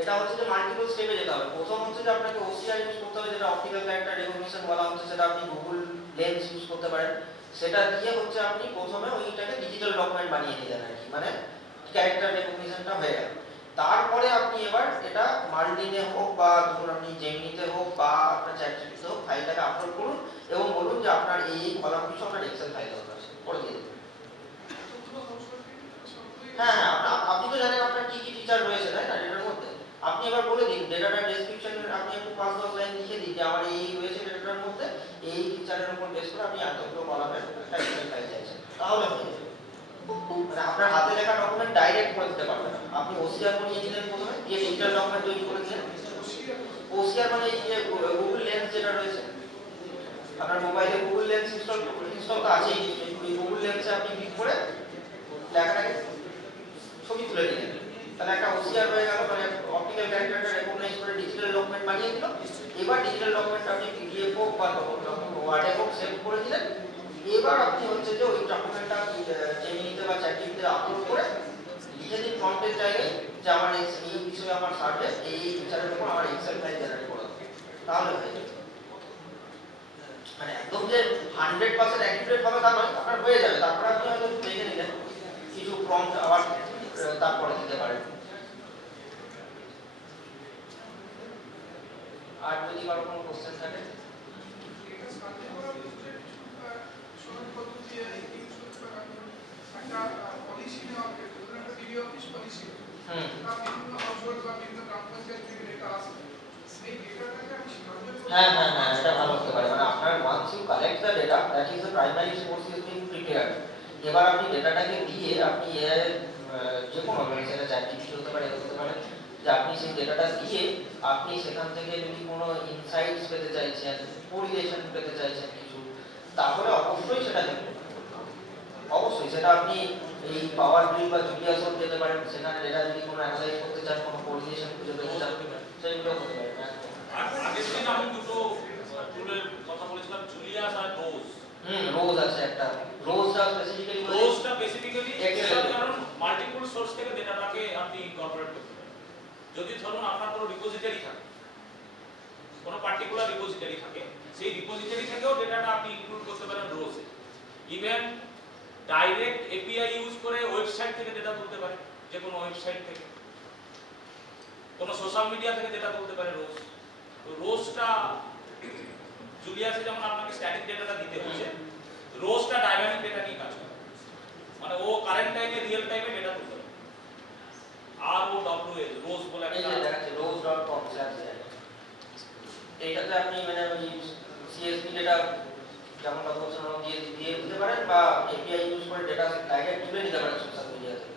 এটা হচ্ছে যে মাল্টিপল স্টেপে যেতে হবে। প্রথম হচ্ছে যে আপনাকে ওসিআর ইউজ করতে হবে, যেটা অপটিক্যাল ক্যারেক্টার রেকগনিশন বলা হচ্ছে, সেটা আপনি গুগল লেন্স ইউজ করতে পারেন। সেটা দিয়ে হচ্ছে আপনি প্রথমে ওইটাকে ডিজিটাল ডকুমেন্ট বানিয়ে নিলেন আর কি, মানে ক্যারেক্টার রেকগনিশনটা হয়ে গেল। তারপরে আপনি এবার এটা মাল্টিনে হোক বা ধরুন আপনি জেমিনিতে হোক বা আপনার চ্যাটজিপিটিতে হোক ফাইলটাকে আপলোড করুন এবং বলুন যে আপনার এই কলাম কিছু আপনার এক্সেল ফাইল দরকার আছে, করে দিয়ে দেবেন। হ্যাঁ হ্যাঁ, আপনি তো জানেন আপনার কি কি ফিচার রয়েছে তাই না এটার মধ্যে। আপনি এবার বলে দিন ডেটাটার ডেসক্রিপশনে আপনি একটু 5-10 লাইন লিখে দিন যে আমার এই রয়েছে ডেটাটার মধ্যে, এই ফিচারের উপর বেস করে আপনি এতগুলো কলামের একটা এক্সেল ফাইল চাইছেন, তাহলে হয়ে যাবে। মানে আপনার হাতে লেখা ডকুমেন্ট ডাইরেক্ট করে দিতে পারবেন না, আপনি ওসিআর বানিয়ে দিলেন প্রথমে, দিয়ে ডিজিটাল ডকুমেন্ট তৈরি করে দিলেন। ওসিআর মানে এই যে গুগল লেন্স যেটা রয়েছে, আপনার মোবাইলে গুগল লেন্স ইনস্টল তো আছেই, এই গুগল লেন্সে আপনি ক্লিক করে লেখাটাকে ছবি তুলে নিলেন, তাহলে একটা ওসিআর হয়ে গেল, মানে অপটিক্যাল ক্যারেক্টারটা রেকগনাইজ করে ডিজিটাল ডকুমেন্ট বানিয়ে দিল। এবার ডিজিটাল ডকুমেন্টটা আপনি পিডিএফ হোক বা ওয়ার্ডে হোক সেভ করে দিলেন। এবার আপনি হচ্ছে যে ওই ডকুমেন্টটা জেমিনিতে বা চ্যাটজিপিটিতে আপলোড করে লিখে দিন প্রম্পটের জায়গায় যে আমার এই বিষয়ে আমার সার্ভে এই ফিচারের উপর আমার এক্সেল ফাইল জেনারেট করে দাও, তাহলে হয়ে যাবে। মানে একদম যে 100% অ্যাকুরেট হবে তা নয়, আপনার হয়ে যাবে। তারপরে আপনি হয়তো দেখে নিলেন কিছু প্রম্পট আবার তারপরে দিতে পারেন। আর যদি কারো কোনো কোশ্চেন থাকে হ্যাঁ হ্যাঁ হ্যাঁ, এটা ভালো হতে পারে। মানে আপনার once you collect the data, that is the primary source is being prepared. এবার আপনি ডেটাটাকে দিয়ে আপনি যে কোনো সেটা চ্যাটজিপিটি হতে পারে, হতে পারে যে আপনি সেই ডেটাটা দিয়ে আপনি সেখান থেকে যদি কোনো ইনসাইটস পেতে চাইছেন, কোরিলেশন পেতে চাইছেন কিছু, তাহলে অবশ্যই সেটা দেখুন। অবশ্যই সেটা আপনি এই পাওয়ার গ্রিড বা জুলিয়াস হোক যেতে পারেন, সেখানে ডেটা যদি কোনো অ্যানালাইজ করতে চান, কোনো কোরিলেশন খুঁজে পেতে চান, সেগুলো হতে পারে। আগের দিন আমি দুটো টুলের কথা বলেছিলাম, জুলিয়াস আর রোজ। রোজ আছে একটা, রোজটা বেসিক্যালি কারণ মাল্টিপল সোর্স থেকে ডেটাটাকে আপনি ইনকর্পোরেট করতে পারেন। যদি ধরুন আপনার কোনো রিপোজিটরি থাকে, কোনো পার্টিকুলার রিপোজিটরি থাকে, সেই রিপোজিটরি থেকেও ডেটাটা আপনি ইনক্লুড করতে পারেন রোজে। ইভেন ডাইরেক্ট এপিআই ইউজ করে ওয়েবসাইট থেকে ডেটা তুলতে পারে, যে কোনো ওয়েবসাইট থেকে, কোনো সোশ্যাল মিডিয়া থেকে ডেটা তুলতে পারে রোজ। তো রোজটা জুলিয়াসে যেমন আপনাকে স্ট্যাটিক ডেটাটা দিতে হচ্ছে, রোজটা ডাইনামিক ডেটা নিয়ে কাজ করে, মানে ও কারেন্ট টাইমে রিয়েল টাইমে ডেটা তুলতে পারে। আর ও ডব্লিউএস রোজ বলে একটা দেখাচ্ছে rose.com আছে। এইটাতে আপনি মানে ওই সিএসভি ডেটা যেমন কথা বলছেন দিয়ে দিতে পারেন বা এপিআই ইউজ করে ডেটা ডাইরেক্ট তুলে নিতে পারেন সোশ্যাল মিডিয়া থেকে।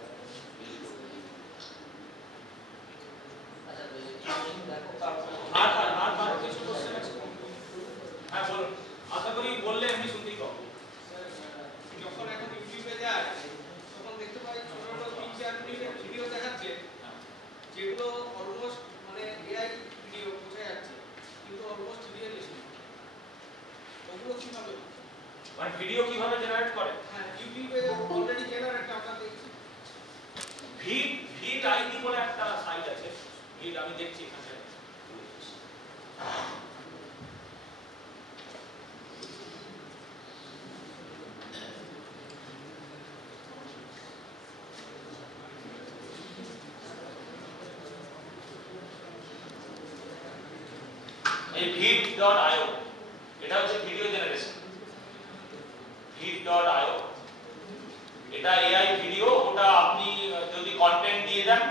আর কিছু কোশ্চেন আছে? হ্যাঁ বলুন, আশা করি বললে এমনি শুনতেই পাবো। যখন এখন ইউটিউবে যায় তখন দেখতে পাই ছোট ছোট 3-4 মিনিটের ভিডিও দেখাচ্ছে, যেগুলো অলমোস্ট মানে এআই ভিডিও বোঝা যাচ্ছে, কিন্তু অলমোস্ট রিয়েলিস্টিক। ওগুলো কিভাবে, মানে ভিডিও কিভাবে জেনারেট করে? হ্যাঁ ইউটিউবে অলরেডি জেনারেট আমরা দেখছি। ভিড আইডি বলে একটা সাইট আছে, ভিড আমি দেখছি এখানে। এই vid.io এটা হচ্ছে ভিডিও জেনারেশন। vid.io এটা এআই ভিডিও, ওটা আপনি যদি কন্টেন্ট দিয়ে দেন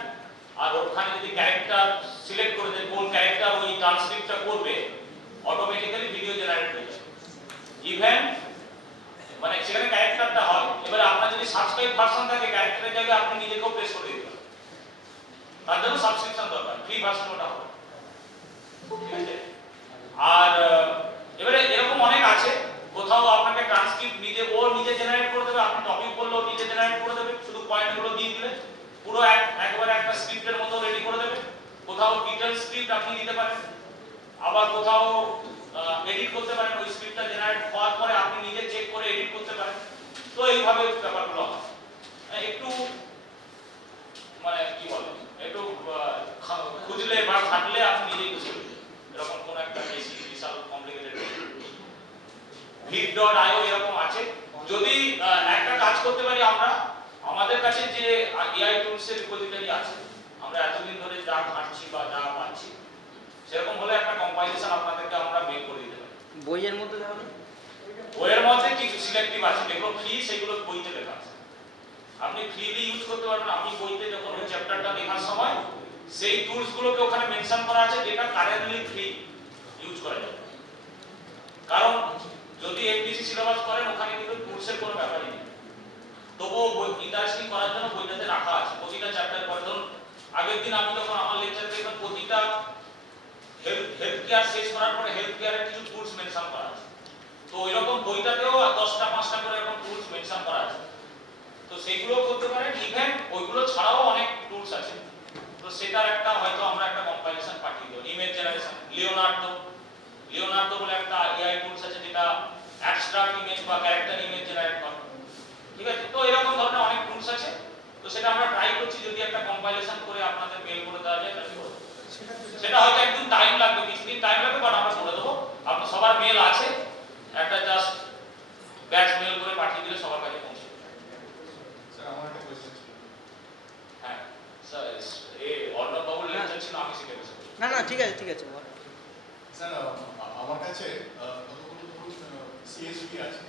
আর ওখানে যদি ক্যারেক্টার সিলেক্ট করে দেন কোন ক্যারেক্টার ওই ট্রান্সক্রিপ্টটা করবে, অটোমেটিক্যালি ভিডিও জেনারেট হয়ে যাবে। ইভেন মানে সেখানে ক্যারেক্টারটা হয়, এবারে আপনার যদি সাবস্ক্রাইব ভার্সন থাকে ক্যারেক্টারের জায়গায় আপনি নিজেকেও প্রেস করে দিতে পারেন, তার জন্য সাবস্ক্রিপশন দরকার, ফ্রি ভার্সন ওটা হবে, ঠিক আছে? আর এবারে এরকম অনেক আছে, কোথাও আপনাকে ট্রান্সক্রিপ্ট নিজে জেনারেট করে দেবে, আপনি টপিক বললেও নিজে জেনারেট করে দেবে, শুধু পয়েন্টগুলো দিয়ে দিলে পুরো একবারে একটা স্ক্রিপ্টের মতো রেডি করে দেবে। কোথাও ডিটেইল স্ক্রিপ্ট আপনি দিতে পারেন, আবার কোথাও এডিট করতে পারেন, ওই স্ক্রিপ্টটা জেনারেট হওয়ার পরে আপনি নিজে চেক করে এডিট করতে পারেন। তো এইভাবে ব্যাপারগুলো হয়। একটু মানে কি বলে, একটু খুঁজলে যদি একটা কাজ করতে পারি আমরা, আমাদের কাছে যে এআই টুলসের রিপোজিটরি আছে, আমরা এতদিন ধরে যা ঘাঁটছি বা যা পাচ্ছি, সেরকম হলে একটা কম্পাইলেশন আপনাদেরকে আমরা মেল করে দিতে পারি। বইয়ের মধ্যে তাহলে বইয়ের মধ্যে কিছু সিলেক্টিভ আছে, যেগুলো ফ্রি সেগুলো বইতে লেখা আছে, আপনি ফ্রিলি ইউজ করতে পারবেন। আপনি বইতে যখন ওই চ্যাপ্টারটা লেখার সময় সেই টুলস গুলোকে ওখানে মেনশন করা আছে যেটা কারেন্টলি ফ্রি ইউজ করা যাবে। কারণ যদি এমডিসি সিলেবাস করেন ওখানে কিন্তু টুলসের কোনো ব্যাপারই নেই, তবুও বই ইন্টারেস্টিং করার জন্য বইটাতে রাখা আছে প্রতিটা চ্যাপ্টার পরে। ধরুন আগের দিন আমি যখন আমার লেকচারে দেখলাম প্রতিটা হেলথ কেয়ার শেষ করার পরে হেলথ কেয়ারের কিছু টুলস মেনশন করা আছে, তো এরকম বইটাতেও 10টা 5টা করে এরকম টুলস মেনশন করা আছে, তো সেইগুলো করতে পারেন। ইভেন ওইগুলো ছাড়াও অনেক টুলস আছে, তো সেটার একটা হয়তো আমরা একটা কম্পাইলেশন পাঠিয়ে দেব। ইমেজ জেনারেশন, লিওনার্দো বলে একটা এআই টুলস আছে যেটা অ্যাবস্ট্রাক্ট ইমেজ বা ক্যারেক্টার ইমেজ জেনারেট করে, ঠিক আছে। তো এরকম ধরনের অনেক টুলস আছে, তো সেটা আমরা ট্রাই করছি যদি একটা কম্পাইলেশন করে আপনাদের মেল করে দেওয়া যায় তাহলে করব। সেটা হয়তো একদিন টাইম লাগবে, কিছুদিন টাইম লাগবে, বাট আমরা করে দেবো। আপনার সবার মেল আছে, একটা জাস্ট ব্যাচ মেল করে পাঠিয়ে দিলে সবার কাছে পৌঁছে যাবে। স্যার আমার একটা কোশ্চেন ছিল। হ্যাঁ স্যার, এই অর্ণব বাবুর লেকচার ছিল, আমি শিখে গেছি। না না ঠিক আছে ঠিক আছে বল। স্যার আমার কাছে কতগুলো ধরুন সিএসভি আছে,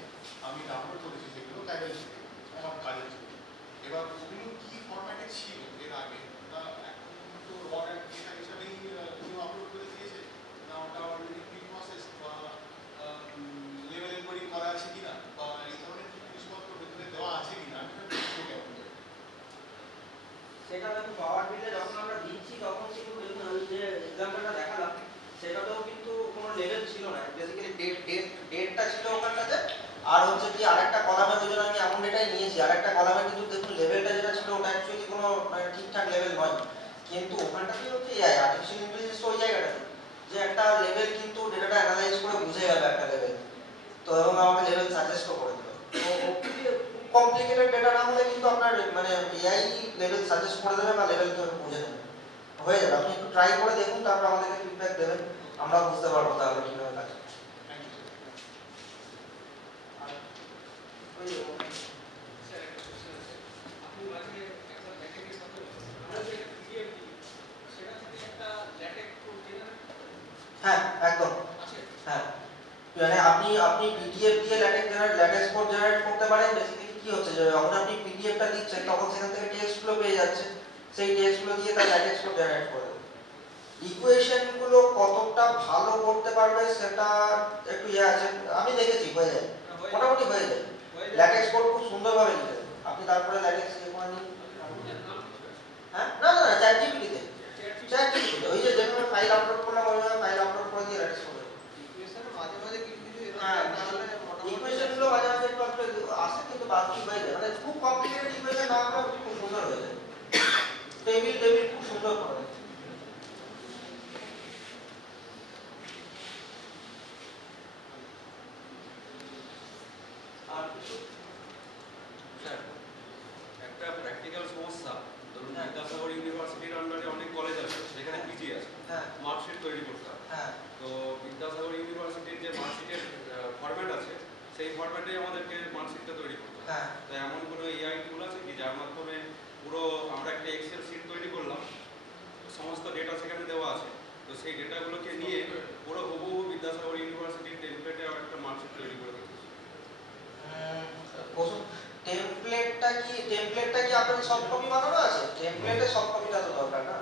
আমি ডাউনলোড করেছি যেগুলো কাইবেল থেকে আমার কাজের জন্য। এবার ওগুলো কি ফরম্যাটে ছিল এর আগে, না এখন তো র ডেটা হিসাবেই কেউ আপলোড করে দিয়েছে, না ওটা অলরেডি প্রি প্রসেস বা লেভেল এনকোয়ারি করা আছে কিনা, বা এই ধরনের কি জিনিসপত্র ভেতরে দেওয়া আছে কিনা, আমি সেটা কেমন করে? সেটা দেখুন পাওয়ার বিলে যখন আমরা দিচ্ছি তখন কিন্তু দেখুন আমি যে এক্সাম্পলটা দেখালাম সেটাতেও কিন্তু কোনো লেভেল ছিল না, বেসিক্যালি ডেটটা ছিল ওখানটাতে, আর হচ্ছে কি আরেকটা কলামে ওই জন্য আমি এমন ডেটাই নিয়েছি, আরেকটা কলামে কিন্তু দেখুন লেভেলটা যেটা ছিল ওটা অ্যাকচুয়ালি কোনো মানে ঠিকঠাক লেভেল নয়, কিন্তু ওখানটাতে হচ্ছে এআই আর্টিফিশিয়াল ইন্টেলিজেন্স ওই জায়গাটাতে যে একটা লেভেল কিন্তু ডেটাটা অ্যানালাইজ করে বুঝে গেল একটা লেভেল, তো এবং আমাকে লেভেল সাজেস্টও করে দিল। তো কমপ্লিকেটেড ডেটা না হলে কিন্তু আপনার মানে এআই লেভেল সাজেস্ট করে দেবে বা লেভেল ধরে বুঝে নেবে, হয়ে যাবে। আপনি একটু ট্রাই করে দেখুন, তারপর আমাদেরকে ফিডব্যাক দেবেন, আমরা বুঝতে পারবো তাহলে কিভাবে কাজ করে। থ্যাংক ইউ আর ওই যে স্যার একটা কোশ্চেন আছে, আপনি মাঝে একটা ল্যাটেক্সের কথা বলছেন, আমরা যে পিডিএফ দিই সেটা থেকে একটা ল্যাটেক্স কোড জেনারেট হ্যাঁ একদম আছে। হ্যাঁ, মানে আপনি পিডিএফ দিয়ে ল্যাটেক্স কোড জেনারেট করতে পারেন। বেসিক্যালি কি হচ্ছে যে যখন আপনি পিডিএফটা দিচ্ছেন তখন সেখান থেকে টেক্সটগুলো পেয়ে যাচ্ছে, সেই টেক্সটগুলো দিয়ে তার ল্যাটেক্স কোড জেনারেট করে দেবে। ইকুয়েশনগুলো কতটা ভালো করতে পারবে সেটা একটু ইয়ে আছে, আমি দেখেছি হয়ে যায়, মোটামুটি হয়ে যায়। ল্যাটেক্স কোড খুব সুন্দরভাবে লিখে দেবে, আপনি তারপরে ল্যাটেক্স ইয়ে করে নিন। হ্যাঁ না না না চ্যাট জিপিটিতে ওই যে যেভাবে ফাইল আপলোড করলাম ওইভাবে ফাইল আপলোড করে দিয়ে ল্যাটেক্স করে দেবে। মাঝে মাঝে কিছু কিছু হ্যাঁ না হলে মোটামুটি ইকুয়েশনগুলো মাঝে মাঝে একটু একটু আসে, কিন্তু বাকি হয়ে যায়, মানে খুব কমপ্লিকেটেড ইকুয়েশন না হলেও খুব সুন্দর হয়ে যায়, টেবিল খুব সুন্দর করে দেয়। আর কিছু স্যার একটা প্র্যাকটিক্যাল সমস্যা, ধরুন হ্যাঁ। বিদ্যাসাগর ইউনিভার্সিটির আন্ডারে অনেক কলেজ আছে যেখানে পিজি আছে, হ্যাঁ মার্কশিট তৈরি করতে হয়। হ্যাঁ তো বিদ্যাসাগর ইউনিভার্সিটির যে মার্কশিটের ফরম্যাট আছে সেই ফরম্যাটেই আমাদেরকে মার্কশিটটা তৈরি করতে হয়। হ্যাঁ তো এমন কোনো এআই টুল আছে কি যার মাধ্যমে পুরো আমরা একটা এক্সেল শিট তৈরি করলাম, সমস্ত ডেটা সেখানে দেওয়া আছে, তো সেই ডেটাগুলোকে নিয়ে পুরো হুবহু বিদ্যাসাগর ইউনিভার্সিটির টেমপ্লেটে একটা মার্কশিট তৈরি করে দিচ্ছি। টেমপ্লেটটা কি আপনার সফট কপি বানানো আছে? টেমপ্লেটে সফট কপিটা তো দরকার না।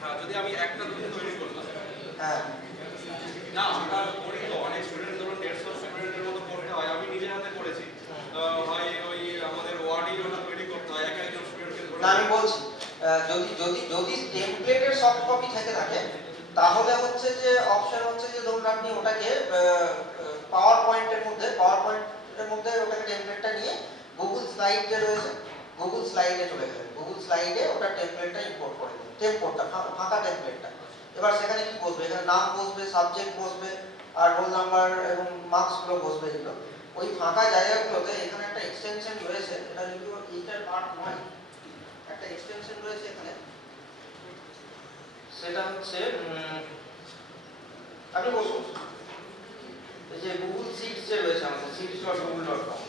হ্যাঁ, যদি আমি একটা দুটো তৈরি করলাম, হ্যাঁ না আমরা করি তো অনেক স্টুডেন্ট, ধরুন 150 স্টুডেন্টের মতো করতে হয়, আমি নিজে হাতে করেছি। হয় ওই আমাদের ওয়ার্ডই ওটা তৈরি করতে হয়, এক একজন স্টুডেন্টকে ধরে। না আমি বলছি যদি টেমপ্লেটের সফট কপি থেকে থাকে তাহলে হচ্ছে যে অপশন হচ্ছে যে ধরুন আপনি ওটাকে পাওয়ার পয়েন্টের মধ্যে ওটাকে টেমপ্লেটটা নিয়ে গুগল স্লাইড যে রয়েছে গুগল স্লাইডে চলে গেলেন, গুগল স্লাইডে ওটা টেমপ্লেটটা ইম্পোর্ট করে দেবেন, টেমপ্লেটটা ফাঁকা টেমপ্লেটটা। এবার সেখানে কি বসবে, এখানে নাম বসবে, সাবজেক্ট বসবে, আর রোল নাম্বার এবং মার্কসগুলো বসবে। এগুলো ওই ফাঁকা জায়গাগুলোতে এখানে একটা এক্সটেনশন রয়েছে, এটা যদিও এইটার পার্ট নয়, একটা এক্সটেনশন রয়েছে এখানে, সেটা হচ্ছে আপনি বসুন, এই যে গুগল সিটস যে রয়েছে আমাদের সিটস.google.com